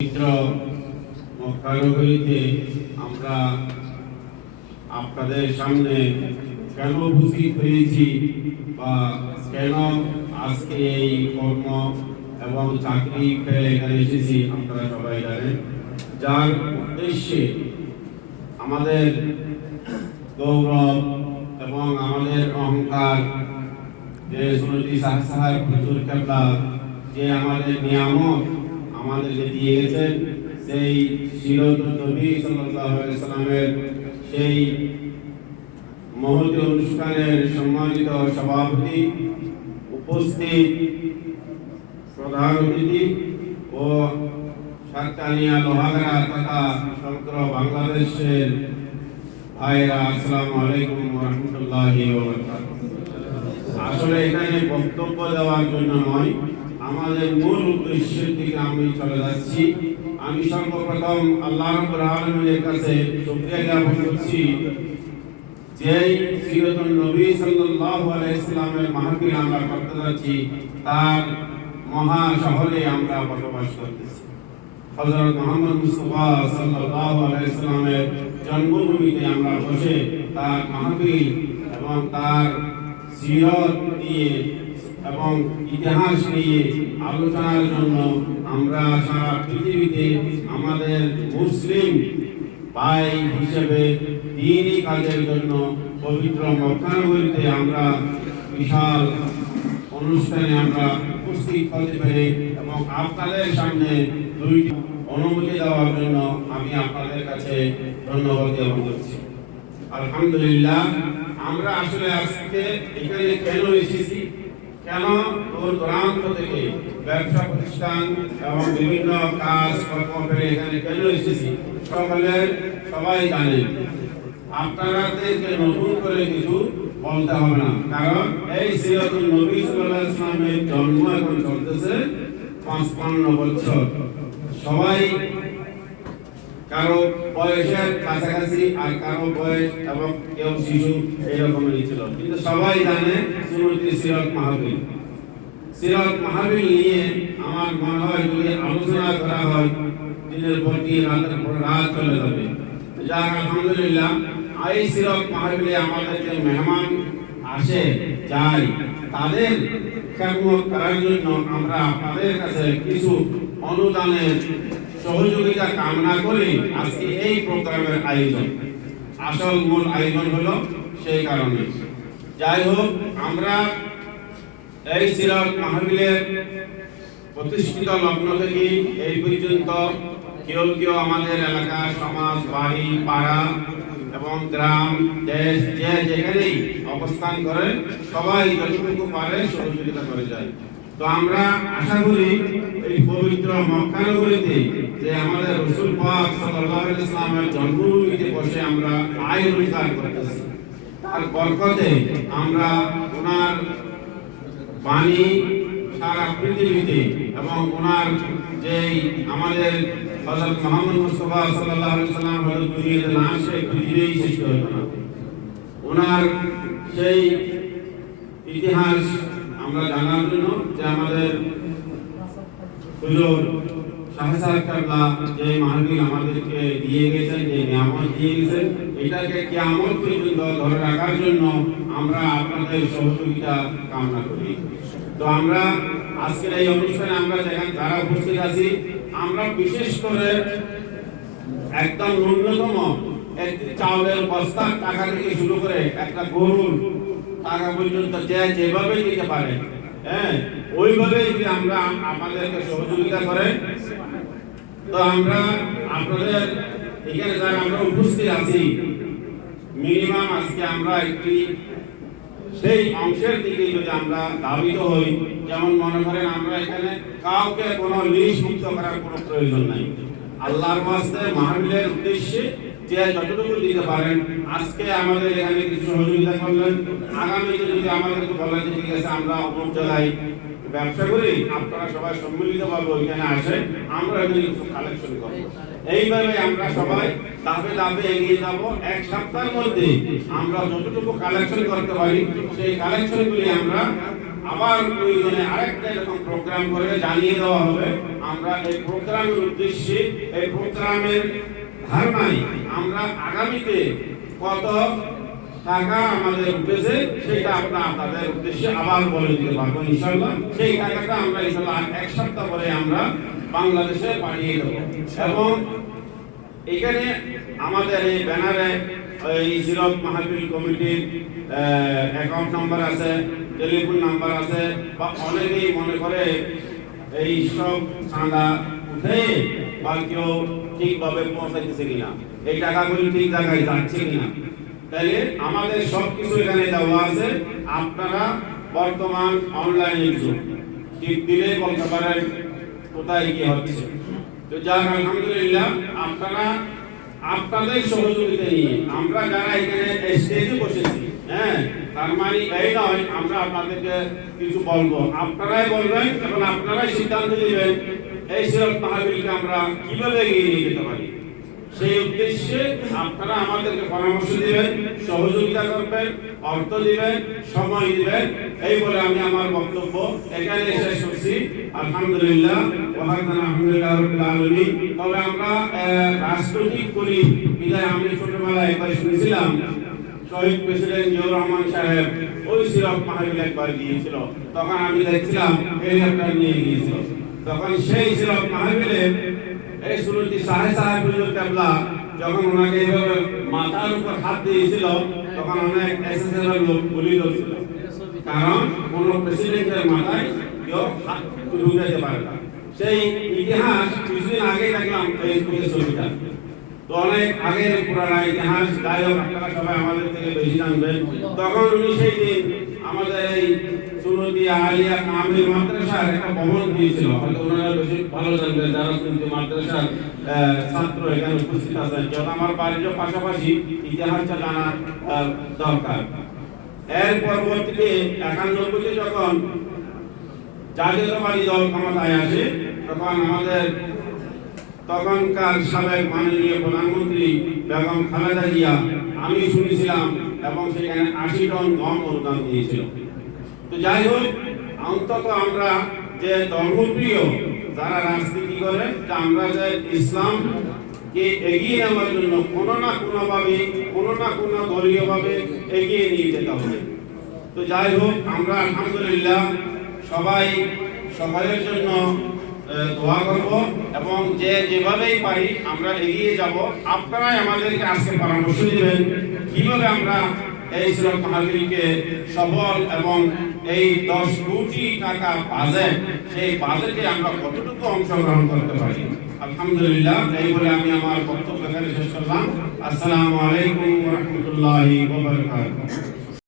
পবিত্র মক্কা নগরীতে আমরা আপনাদের সামনে কেন উপস্থিত হয়েছি বা কেন আজকে এই কর্ম এবং চাকরি ফেলে এখানে এসেছি আপনারা সবাই জানেন। যার উদ্দেশ্যে আমাদের গৌরব এবং আমাদের অহংকার যে সুন্নতি সাহেব হুজুর কেবলা যে আমাদের নিয়ামত আমাদেরকে দিয়ে গেছেন, সেই সিরাতুন নবী সাল্লাল্লাহু আলাইহি সাল্লামের সেই মহতী অনুষ্ঠানের সম্মানিত সভাপতি, উপস্থিত প্রধান অতিথি ও সাতকানিয়া লোহাগাড়া তথা সমগ্র বাংলাদেশের ভাইরা, আসসালামু আলাইকুম ওয়া রাহমাতুল্লাহি ওয়া বারাকাতুহু। আসলে এখানে বক্তব্য দেওয়ার জন্য নয়, আমাদের মূল উদ্দেশ্যের দিকে আমি চলে যাচ্ছি। আমি সর্বপ্রথম আল্লাহ রাব্বুল আলামিনের কাছে শুকরিয়া জ্ঞাপন করছি যে সিরাতুন নবী সাল্লাল্লাহু আলাইহি সাল্লামের মাহফিল আমরা করতে যাচ্ছি, তার মহা শহরে আমরা বসবাস করতেছি। হযরত মুহাম্মদ মুস্তাফা সাল্লাল্লাহু আলাইহি সাল্লামের জন্মভূমিতে আমরা বসে তার মাহফিল এবং তার সিরাত নিয়ে এবং ইতিহাস নিয়ে আলোচনার জন্য আমরা সারা পৃথিবীতে আমাদের মুসলিম ভাই হিসেবে দ্বীনি কাজের জন্য পবিত্র মক্কা নগরীতে আমরা বিশাল অনুষ্ঠানে আমরা উপস্থিত হতে পেরে এবং আপনাদের সামনে দুইটি অনুমতি দেওয়ার জন্য আমি আপনাদের কাছে ধন্যবাদ জ্ঞাপন করছি। আলহামদুলিল্লাহ, আমরা আসলে আজকে এখানে কেন এসেছি, কেন দূর দূরান্ত থেকে ব্যবসা প্রতিষ্ঠান এবং বিভিন্ন কাজ কর্ম ফেলে এখানে কেন এসেছি সবাই জানেন। আপনাদেরকে নতুন করে কিছু বলতে হবে না, কারণ এই সিরাতুন নবী সাল্লাল্লাহু আলাইহি ওয়াসাল্লামের জন্ম এখন চলতেছে 55 বছর। সবাই কারো বয়সের কাছাকাছি আর কারো বয়স এবং কেউ শিশু এইরকমই ছিল, কিন্তু সবাই জানে সুন্নতি সিরাত মাহফিল। সিরাত মাহফিল নিয়ে আমার মনে হয় যদি আলোচনা করা হয় দিনের পর দিন, রাতের পর রাত চলে যাবে। যাক, আলহামদুলিল্লাহ, এই সিরাত মাহফিলে আমাদের যে মেহমান আসে যায়, তাদের খেদমত করার জন্য আমরা আপনাদের কাছে কিছু অনুদানের সহযোগিতা কামনা করে আজকে এই প্রোগ্রামের আয়োজন। আসল মূল আয়োজন হলো সেই কারণে। যাই হোক, আমরা এই সিরাত মাহফিলের প্রতিষ্ঠিত লগ্ন থেকে এই পর্যন্ত কেউ কেউ আমাদের এলাকা, সমাজ, বাড়ি, পাড়া এবং গ্রাম, দেশ যে যেখানেই অবস্থান করে সবাই যতটুকু পারে সহযোগিতা করে যায়। তো আমরা আশা করি এই পবিত্র মক্কা নগরীতে যে আমাদের রাসূল পাক সাল্লাল্লাহু আলাইহি ওয়াসাল্লামের জন্মভূমিতে বসে আমরা আয় রোজগার করতেছি, তার বরকতে আমরা ওনার বাণী সারা পৃথিবীতে এবং ওনার যে আমাদের হযরত মুহাম্মদ মুস্তাফা সাল্লাল্লাহু আলাইহি ওয়াসাল্লাম হযরত দুনিয়াতে না আসে পৃথিবীই সৃষ্টি হতো না। ওনার সেই ইতিহাস আমরা জানার জন্য যে আমাদের হুজুর শাহজাদ কেবলা যে মাহফিল আমাদেরকে দিয়ে গেছেন, যে নিয়ামত দিয়ে গেছেন, এটাকে কিয়ামত পর্যন্ত ধরে রাখার জন্য আমরা আপনাদের সহযোগিতা কামনা করি। তো আমরা আজকের এই অনুষ্ঠানে আমরা যেখানে যারা উপস্থিত আছি, আমরা বিশেষ করে একদম ন্যূনতম একটি চাউলের বস্তার টাকা থেকে শুরু করে একটা গরুর টাকা পর্যন্ত যে যেভাবে দিতে পারে, ওইভাবে যদি আমরা আমাদেরকে সহযোগিতা করেন, তো আমরা আপনাদের এখানে যারা আমরা উপস্থিত আছি মিনিমাম আজকে আমরা একটি সেই অংশের দিকে যদি আমরা ধাবিত হই, যেমন মনে করেন আমরা এখানে কাউকে কোনো লিস্ট মুক্ত করার কোনো প্রয়োজন নাই। আল্লাহর ওয়াস্তে মাহফিলের উদ্দেশ্যে যে যতটুকু দিতে পারেন, আজকে আমাদের এখানে কিছু সহযোগিতা করলেন, আগামীতে যদি আমাদেরকে বলেন যে ঠিক আছে আমরা অমুক জায়গায় ব্যবসা করি, আপনারা সবাই সম্মিলিতভাবে ওইখানে আসে, আমরা এখানে কিছু কালেকশন করবো। এইভাবে আমরা সবাই ধাপে ধাপে এগিয়ে যাব। এক সপ্তাহের মধ্যে আমরা যতটুকু কালেকশন করতে পারি সেই কালেকশনগুলি আমরা আবার প্রয়োজনে আরেকটা এরকম প্রোগ্রাম করে জানিয়ে দেওয়া হবে। আমরা এই প্রোগ্রামের উদ্দেশ্যে, এই প্রোগ্রামের ধারণায় আমরা আগামীতে কত টাকা আমাদের উঠেছে সেটা আমরা আপনাদের উদ্দেশ্যে আবার বলে দিতে পারবো ইনশাআল্লাহ। সেই টাকাটা আমরা ইনশাআল্লাহ এক সপ্তাহ পরে আমরা বাংলাদেশে পাঠিয়ে দেবো। এবং এখানে আমাদের এই ব্যানারে এই সিরাত মাহফিল কমিটির অ্যাকাউন্ট নাম্বার আছে, টেলিফোন নাম্বার আছে, বা অনেকেই মনে করে এই সব চাঁদা উঠে বা কেউ ঠিকভাবে পৌঁছাইতেছে কিনা, এই টাকাগুলি ঠিক জায়গায় যাচ্ছে কিনা। তাহলে আমাদের সবকিছু এখানে দেওয়া আছে। আপনারা বর্তমান অনলাইনের যুগ, টিপ দিলে বলতে পারেন কোথায় কি হচ্ছে। তো যাক আলহামদুলিল্লাহ, আপনারা আপনাদের সহযোগিতা নিয়ে আমরা যারা এখানে স্টেজে বসেছি, হ্যাঁ, তার মানে এই নয় আমরা আপনাদেরকে কিছু বলবো, আপনারাই বলবেন এবং আপনারাই সিদ্ধান্ত নেবেন এই সিরাত মাহফিলকে আমরা কিভাবে এগিয়ে নিয়ে যেতে পারি। সেই উদ্দেশ্যে আপনারা আমাদেরকে পরামর্শ দিবেন, সহযোগিতা করবেন, অর্থ দিবেন, সময় দিবেন। এই বলে আমি আমার বক্তব্য এখানে শেষ করছি। আলহামদুলিল্লাহ, আলহামদুলিল্লাহ রাব্বিল আলামিন। তবে আমরা রাষ্ট্রপতি করি বিদায় আমি ছোটবেলায় একবার শুনেছিলাম শহীদ প্রেসিডেন্ট জিয়াউর রহমান সাহেব ওই সিরাত মাহফিল একবার গিয়েছিল, তখন আমি দেখছিলাম হেলিকপ্টার নিয়ে গিয়েছিল। তখন সেই সিরাত মাহফিলে এই সুরতি সাহেব হুজুর কেবলা যখন ওনাকে এইভাবে মাথার উপর হাত দিয়েছিল, তখন অনেক এসএসএর লোক গুলি করছিল, কারণ কোন প্রেসিডেন্টের মাথায় কেউ হাত ঢুকাইতে পারে না। সেই ইতিহাস কিছুদিন আগে দেখলাম ফেসবুকে ছবিটা, তো অনেক আগের পুরানা ইতিহাস, যাই হোক আপনারা সবাই আমাদের থেকে বেশি জানবেন। তখন উনি সেই দিন আমাদের এই সুন্নতি আলিয়া কামিল মাদ্রাসার একটা ভবন দিয়েছিল, হয়তো ওনারা বেশি ভালো জানবেন যারা সুন্নতি মাদ্রাসার ছাত্র এখানে উপস্থিত আছেন। যখন আমার বাড়ির পাশাপাশি ইতিহাসটা জানা দরকার। এর পরবর্তীতে 91-তে যখন জাতীয়তাবাদী দল ক্ষমতায় আসে, তখন আমাদের তখনকার সাবেক মাননীয় প্রধানমন্ত্রী বেগম খালেদা জিয়া, আমি শুনেছিলাম, এবং সেখানে 80 টন গম অনুদান দিয়েছিল। তো যাই হোক, অন্তত আমরা যে ধর্মপ্রিয় যারা রাজনীতি করে, আমরা যে ইসলামকে এগিয়ে নেওয়ার জন্য কোনো না কোনোভাবে, কোনো না কোনো দলীয়ভাবে এগিয়ে নিয়ে যেতে হবে। তো যাই হোক, আমরা আলহামদুলিল্লাহ সবাই সকলের জন্য দোয়া করব, এবং যে যেভাবেই পারি আমরা এগিয়ে যাব। আপনারাই আমাদেরকে আজকে পরামর্শ দিবেন কিভাবে আমরা এই সিরাত মাহফিলকে সফল, এবং এই 10 কোটি টাকা বাজেট, সেই বাজেটে আমরা কতটুকু অংশগ্রহণ করতে পারি। আলহামদুলিল্লাহ, এই বলে আমি আমার বক্তব্য এখানে শেষ করলাম। আসসালামু আলাইকুম ওয়া রাহমাতুল্লাহি ওয়া বারাকাতুহু।